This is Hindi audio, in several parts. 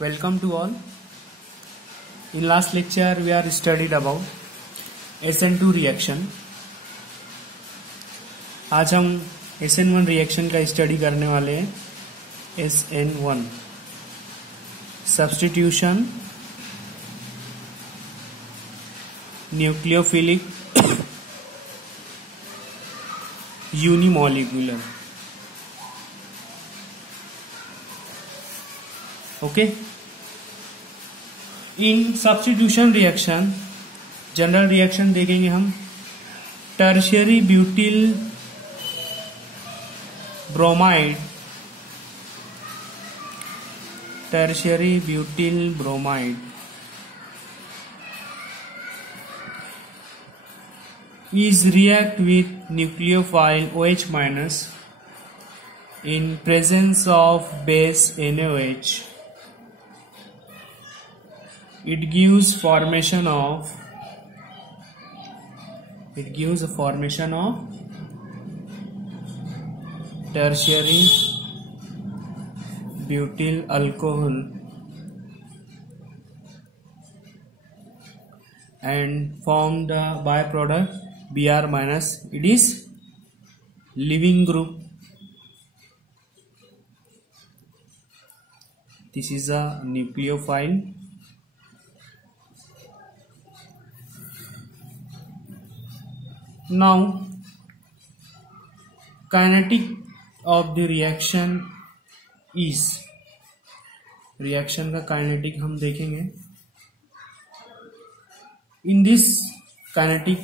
Welcome to all. In last lecture we are studied about SN2 reaction. आज हम SN1 रिएक्शन का स्टडी करने वाले हैं. SN1 substitution nucleophilic unimolecular. Okay. In substitution reaction general reaction देखेंगे हम. Tertiary butyl bromide is react with nucleophile OH minus in presence of base NaOH. It gives a formation of tertiary butyl alcohol and form the byproduct Br minus. It is leaving group. This is a nucleophile. Now kinetic of the reaction is, reaction का kinetic हम देखेंगे. In this kinetic,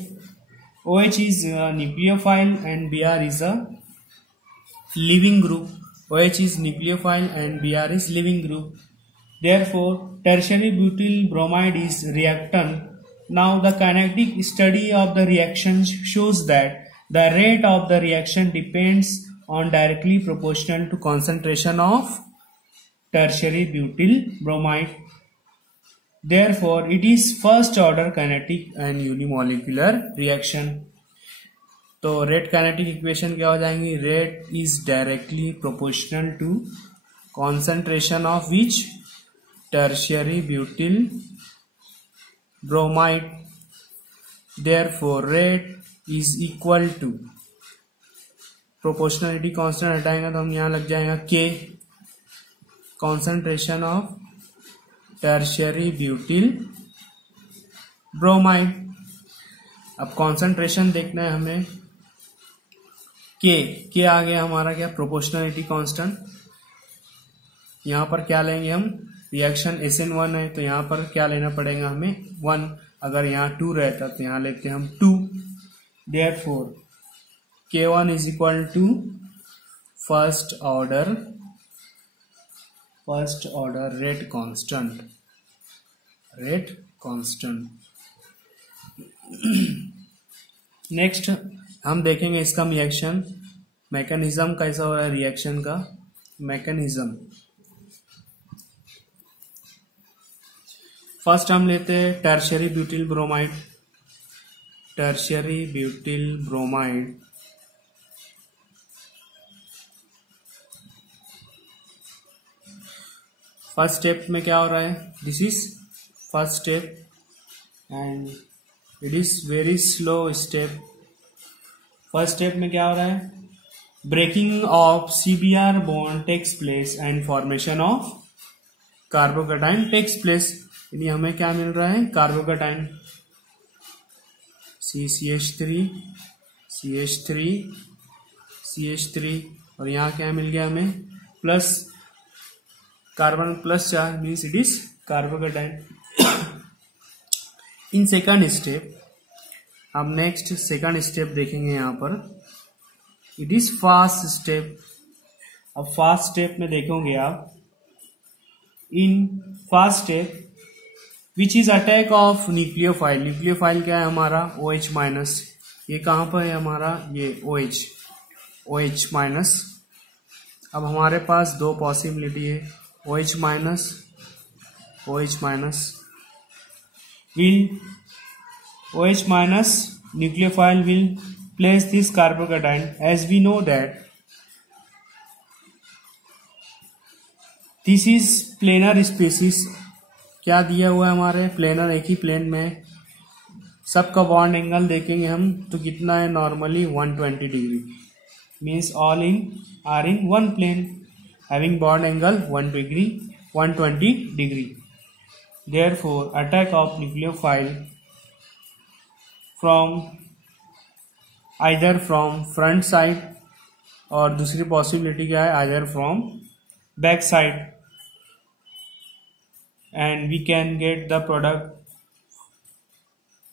OH is a nucleophile and Br is a leaving group. OH is nucleophile and Br is leaving group. Therefore, tertiary butyl bromide is reactant. Now, the kinetic study of the reaction shows that the rate of the reaction depends on directly proportional to concentration of tertiary butyl bromide. Therefore, it is first order kinetic and unimolecular reaction. तो रेट काइनेटिक इक्वेशन क्या हो जाएंगी? Rate is directly proportional to concentration of which? Tertiary butyl bromide. Therefore rate is equal to, proportionality constant हटाएंगे तो हम यहां लग जाएगा के, concentration of tertiary butyl bromide. अब कॉन्सेंट्रेशन देखना है हमें. के आ गया हमारा क्या? Proportionality constant. यहां पर क्या लेंगे हम? रिएक्शन SN1 है तो यहां पर क्या लेना पड़ेगा हमें? 1. अगर यहां 2 रहता तो यहां लेते हम 2. Therefore K1 is equal to first order rate constant. Next हम देखेंगे इसका रिएक्शन मैकेनिज्म कैसा हो रहा है. रिएक्शन का मैकेनिज्म फर्स्ट हम लेते हैं tertiary butyl bromide. First step में क्या हो रहा है? This is first step and it is very slow step. First step में क्या हो रहा है? Breaking of CBr bond takes place and formation of carbocation takes place. यानी हमें क्या मिल रहा है? कार्बोकैटायन CH3 और यहाँ क्या मिल गया हमें? Plus carbon plus charge means it is carbocation. In second step हम नेक्स्ट सेकंड स्टेप देखेंगे. यहाँ पर इट इज फास्ट स्टेप. अब फास्ट स्टेप में देखोगे आप. In fast step which is attack of nucleophile क्या है हमारा? OH minus. ये कहां पर है हमारा? ये OH माइनस. अब हमारे पास दो पॉसिबिलिटी है. OH minus nucleophile will place this carbocation. As we know that this is planar species, क्या दिया हुआ है हमारे प्लेनर, एक ही प्लेन में सबका बॉन्ड एंगल देखेंगे हम तो कितना है, normally 120 degree, means all in are in one plane having bond angle 120 degree. Therefore attack of nucleophile from either from front side, और दूसरी पॉसिबिलिटी क्या है, either from back side, and we can get the product.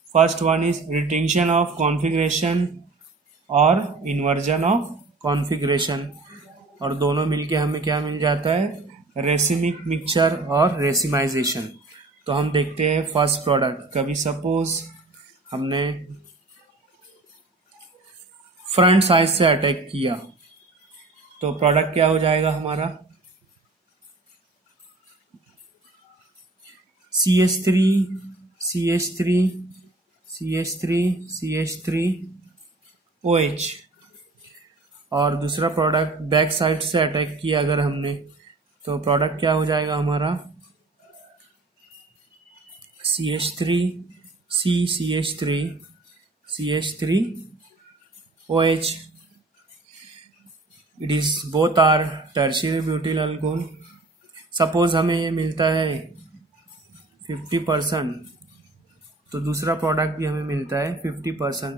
First one is retention of configuration और inversion of configuration, और दोनों मिलके हमें क्या मिल जाता है, रेसिमिक मिक्सचर और रेसिमाइजेशन। तो हम देखते हैं फर्स्ट प्रोडक्ट। कभी सपोज हमने फ्रंट साइड से अटैक किया तो प्रोडक्ट क्या हो जाएगा हमारा, CH3 CH3 CH3 CH3 OH, और दूसरा प्रोडक्ट बैक साइड से अटैक किया अगर हमने तो प्रोडक्ट क्या हो जाएगा हमारा, CH3 CH3 CH3 OH। It is both are tertiary butyl alcohol. Suppose हमें ये मिलता है 50%, तो दूसरा प्रोडक्ट भी हमें मिलता है 50%,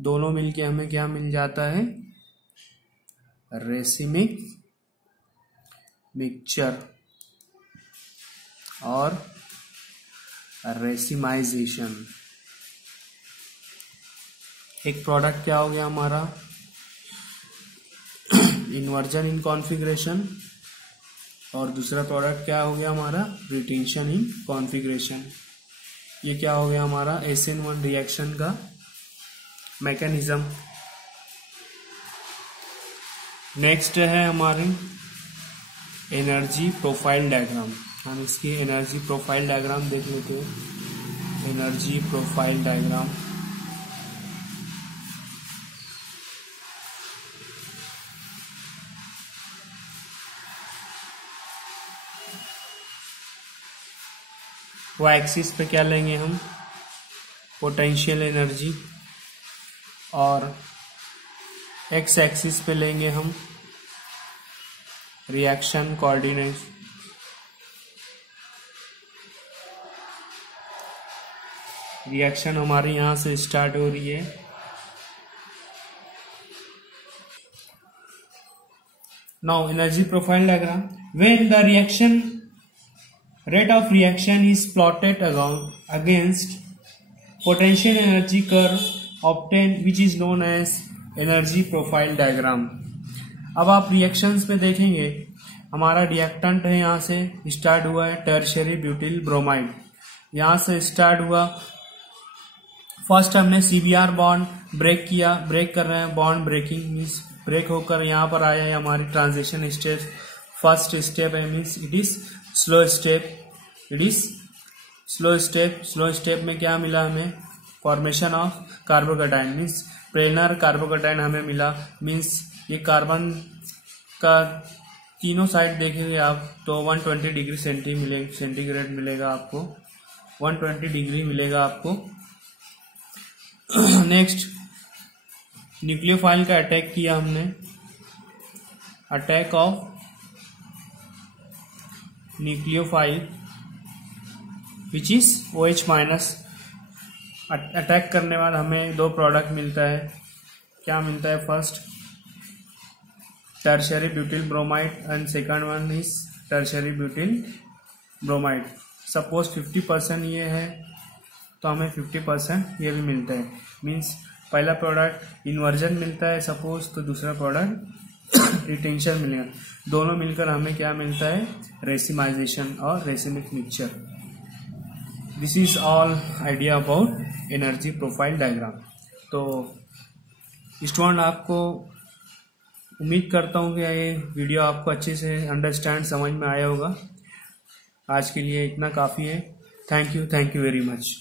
दोनों मिलके हमें क्या मिल जाता है, रेसिमिक मिक्सचर और रेसिमाइजेशन। एक प्रोडक्ट क्या हो गया हमारा, इन्वर्जन इन कॉन्फ़िगरेशन, और दूसरा प्रोडक्ट क्या हो गया हमारा, रिटेंशन इन कॉन्फ़िगरेशन। ये क्या हो गया हमारा SN1 रिएक्शन का मैकेनिज्म। नेक्स्ट है हमारे एनर्जी प्रोफाइल डायग्राम। हम इसकी एनर्जी प्रोफाइल डायग्राम देख लेते हैं। Energy profile diagram, Y axis पे क्या लेंगे हम, पोटेंशियल एनर्जी, और एक्स एक्सिस पे लेंगे हम रिएक्शन कोऑर्डिनेट। रिएक्शन हमारी यहां से स्टार्ट हो रही है, now energy profile diagram, when the reaction rate of reaction is plotted against potential energy curve obtained, which is known as energy profile diagram। अब आप रिएक्शंस में देखेंगे हमारा रिएक्टेंट है, यहाँ से स्टार्ट हुआ है टर्शियरी ब्यूटिल ब्रोमाइड, यहाँ से स्टार्ट हुआ। फर्स्ट हमने CBr बॉन्ड ब्रेक किया, ब्रेक कर रहे हैं, बॉन्ड ब्रेकिंग मीन्स ब्रेक होकर यहाँ पर आया है हमारी ट्रांजिशन स्टेप। फर्स्ट स्टेप है means it is slow step, it is slow step. Slow step में क्या मिला हमें, formation of carbocation means planar carbocation हमें मिला। मीन्स ये कार्बन का तीनों साइड देखेंगे आप तो 120 डिग्री सेंटीग्रेड मिलेगा आपको, 120 डिग्री मिलेगा आपको। नेक्स्ट न्यूक्लियोफाइल का अटैक किया हमने, attack of nucleophile which is OH minus. Attack करने बाद हमें दो प्रोडक्ट मिलता है, क्या मिलता है, first tertiary butyl bromide and second one is tertiary butyl bromide. Suppose 50% ये है तो हमें 50% ये भी मिलता है। मीन्स पहला प्रोडक्ट इन्वर्जन मिलता है सपोज, तो दूसरा प्रोडक्ट रिटेंशन मिलेगा। दोनों मिलकर हमें क्या मिलता है, रेसिमाइजेशन और racemic mixture. This is all idea about energy profile diagram. तो स्टूडेंट आपको उम्मीद करता हूँ कि ये वीडियो आपको अच्छे से अंडरस्टैंड समझ में आया होगा। आज के लिए इतना काफ़ी है। Thank you very much.